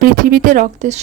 পৃথিবীতে রক্তের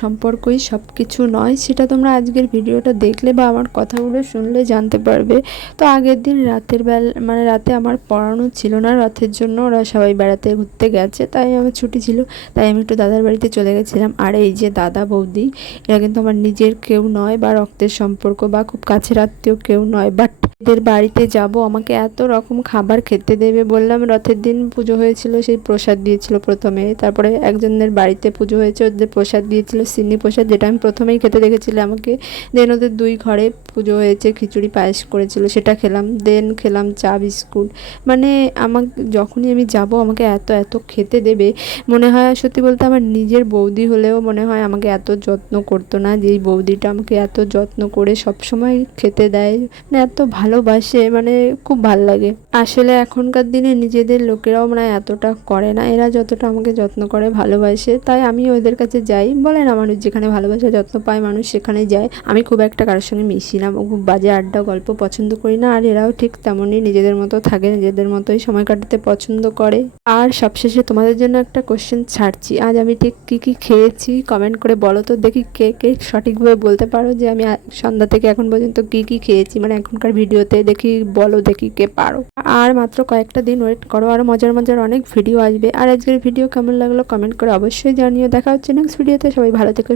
সম্পর্কই সব কিছু নয়, সেটা তোমরা আজকের ভিডিওটা দেখলে বা আমার কথাগুলো শুনলে জানতে পারবে। তো আগের দিন রাতের বেলা মানে রাতে আমার পড়ানো ছিল না, রথের জন্য ওরা সবাই বেড়াতে ঘুরতে গেছে, তাই আমার ছুটি ছিল, তাই আমি একটু দাদার বাড়িতে চলে গেছিলাম। আর এই যে দাদা বৌদি, এরা কিন্তু আমার নিজের কেউ নয় বা রক্তের সম্পর্ক বা খুব কাছের আত্মীয় কেউ নয়, বাট এদের বাড়িতে যাব, আমাকে এত রকম খাবার খেতে দেবে। বললাম রথের দিন পুজো হয়েছিল, সেই প্রসাদ দিয়েছিল প্রথমে, তারপরে একজনের বাড়িতে পুজো হয়েছে, ওদের প্রসাদ দিয়েছিল সিন্নি প্রসাদ, যেটা আমি প্রথমেই খেতে দেখেছিলাম আমাকে। দেন ওদের 2 ঘরে পুজো হয়েছে, খিচুড়ি পায়েস করেছিল, সেটা খেলাম। দেন খেলাম চা বিস্কুট। মানে আমাকে যখনই আমি যাব আমাকে এত এত খেতে দেবে, মনে হয় সত্যি বলতে আমার নিজের বৌদি হলেও মনে হয় আমাকে এত যত্ন করতো না, যে এই বৌদিটা আমাকে এত যত্ন করে সবসময় খেতে দেয়, মানে এত ভালোবাসে, মানে খুব ভাল লাগে। আসলে এখনকার দিনে নিজেদের লোকেরাও মানে এতটা করে না, এরা যতটা আমাকে যত্ন করে ভালোবাসে, তাই আমি ওদের কাছে যাই। বলে না মানুষ যেখানে ভালোবাসা যত্ন পায় মানুষ সেখানে যায়। আমি খুব একটা কারোর সঙ্গে মিশি না, খুব বাজে আড্ডা গল্প পছন্দ করি না, আর এরাও ঠিক তেমনই নিজেদের মতো থাকে, নিজেদের মতোই সময় কাটাতে পছন্দ করে। আর সবশেষে তোমাদের জন্য একটা কোশ্চেন ছাড়ছি, আজ আমি ঠিক কী কী খেয়েছি কমেন্ট করে বলো তো দেখি, কে কে সঠিকভাবে বলতে পারো যে আমি সন্ধ্যা থেকে এখন পর্যন্ত কী কী খেয়েছি, মানে এখনকার ভিডিওতে দেখি, বলো দেখি কে পারো। আর মাত্র কয়েকটা দিন ওয়েট করো, আরও মজার মজার অনেক ভিডিও আসবে। আর আজকের ভিডিও কেমন লাগলো কমেন্ট করে অবশ্যই জানিও। দেখা হচ্ছে নেক্সট ভিডিওতে, সবাই ভালো থেকো।